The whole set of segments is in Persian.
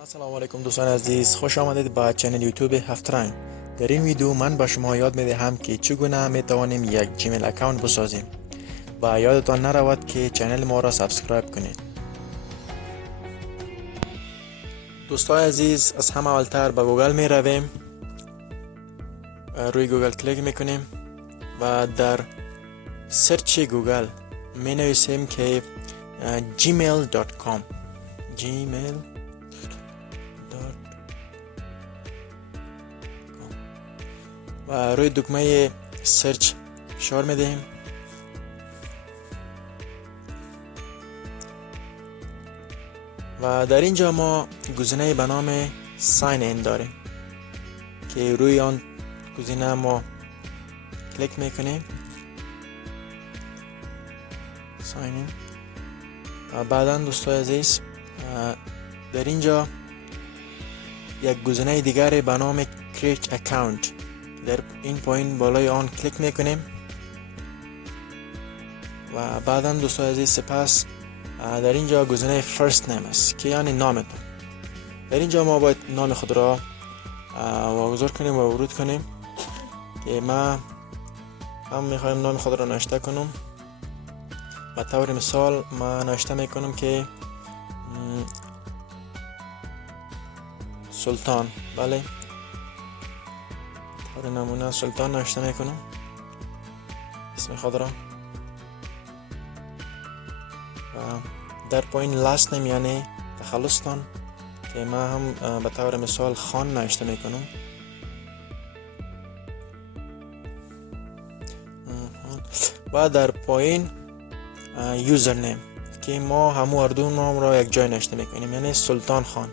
السلام علیکم دوستان عزیز، خوش آمدید به چنل یوتیوب هفترنگ. در این ویدیو من به شما یاد میدهم که چگونه میتوانیم یک جیمیل اکونت بسازیم و یادتان نرود که چنل ما را سابسکرایب کنید. دوستان عزیز، از همه اولتر به گوگل می رویم، روی گوگل کلیک میکنیم و در سرچ گوگل می نویسیم که gmail.com و روی دکمه سرچ فشار میدهیم و در اینجا ما گزینه به نام ساین این داریم که روی آن گزینه ما کلیک میکنیم ساین این. و بعدا دوستان عزیز در اینجا یک گزینه دیگر به نام کریت اکونت، در این پایین بالای آن کلیک میکنیم و بعدا دوستان عزیز سپس در اینجا گزینه فرست نیم است که یعنی نامتون. در اینجا ما باید نام خود را واگذار کنیم و ورود کنیم که ما هم میخوایم نام خود را نوشته کنم. به طور مثال ما نوشته میکنم که سلطان، بله، طور نمونه سلطان نوشته میکنم اسم خود را و در پایین لاست نیم یعنی تخلصتان که ما هم به طور مثال خان نوشته میکنم و در پایین یوزر نیم که ما همو اردو نام را یک جای نوشته میکنیم یعنی سلطان خان.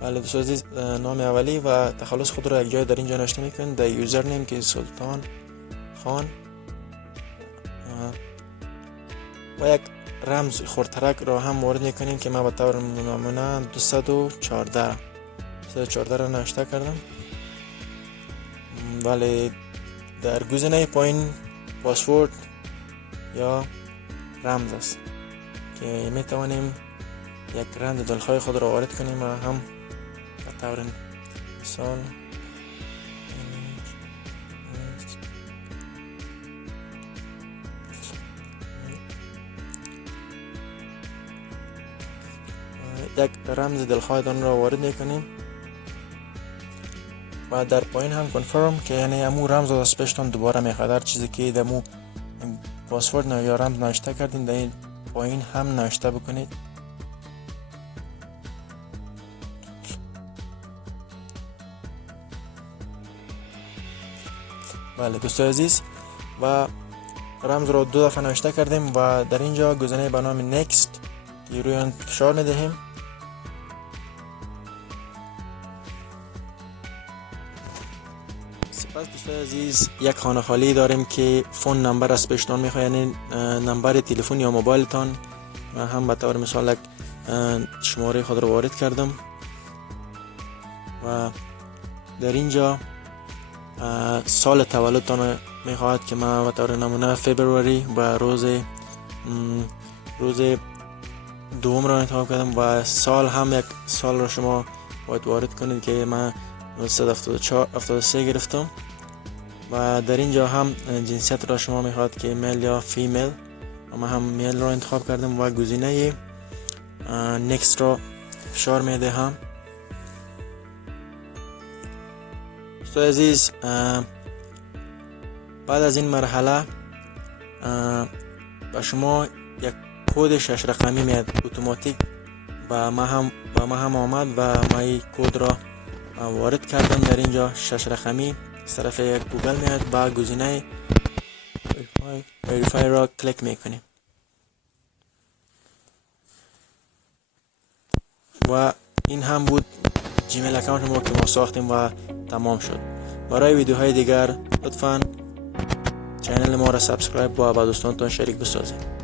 بله دوستان عزیز، نام اولی و تخلص خود را یک جای در اینجا نوشته میکنیم در یوزر نیم که سلطان خان و یک رمز خردترک را هم وارد میکنیم که ما به طور نمونه 214 را نوشته کردم. ولی در گزینه پایین پاسورد یا رمز است که میتوانیم یک رمز دلخواه خود را وارد کنیم و هم به طور مثال یک رمز دلخواهتان را وارد میکنیم و در پایین هم کنفرم که یعنی امو رمز از پیشتان دوباره میخواد. هر چیزی که دمو پاسورد یا رمز نوشته کردین در این پایین هم نوشته بکنید. بله دوستان عزیز، و رمز را 2 دفعه نوشته کردیم و در اینجا گزینه به نام نکست که روی آن فشار میدهیم سپس دوستان عزیز یک خانه خالی داریم که فون نمبر از پیشتان میخواد یعنی نمبر تلفن یا موبایلتان. من هم به طور مثال یک شماره خود را وارد کردم و در اینجا سال تولدتان میخواهد که من به طور نمونه فبروری و روز دوم را انتخاب کردم و سال هم یک سال را شما باید وارد کنید که من 1973 گرفتم و در اینجا هم جنسیت را شما میخواد که میل یا فیمیل و من هم میل را انتخاب کردم و گزینه نکست را فشار میدهم. دوستان عزیز، بعد از این مرحله به شما یک کد 6 رقمی میاد اتوماتیک و ما هم آمد و ما این کد را وارد کردم. در اینجا 6 رقمی از طرف یک گوگل میاد با گزینه وریفای را کلیک میکنیم و این هم بود جیمیل اکانت ما که ما ساختیم و تمام شد. برای ویدیوهای دیگر لطفاً چنل ما را سابسکرایب و با دوستانتان شریک بسازید.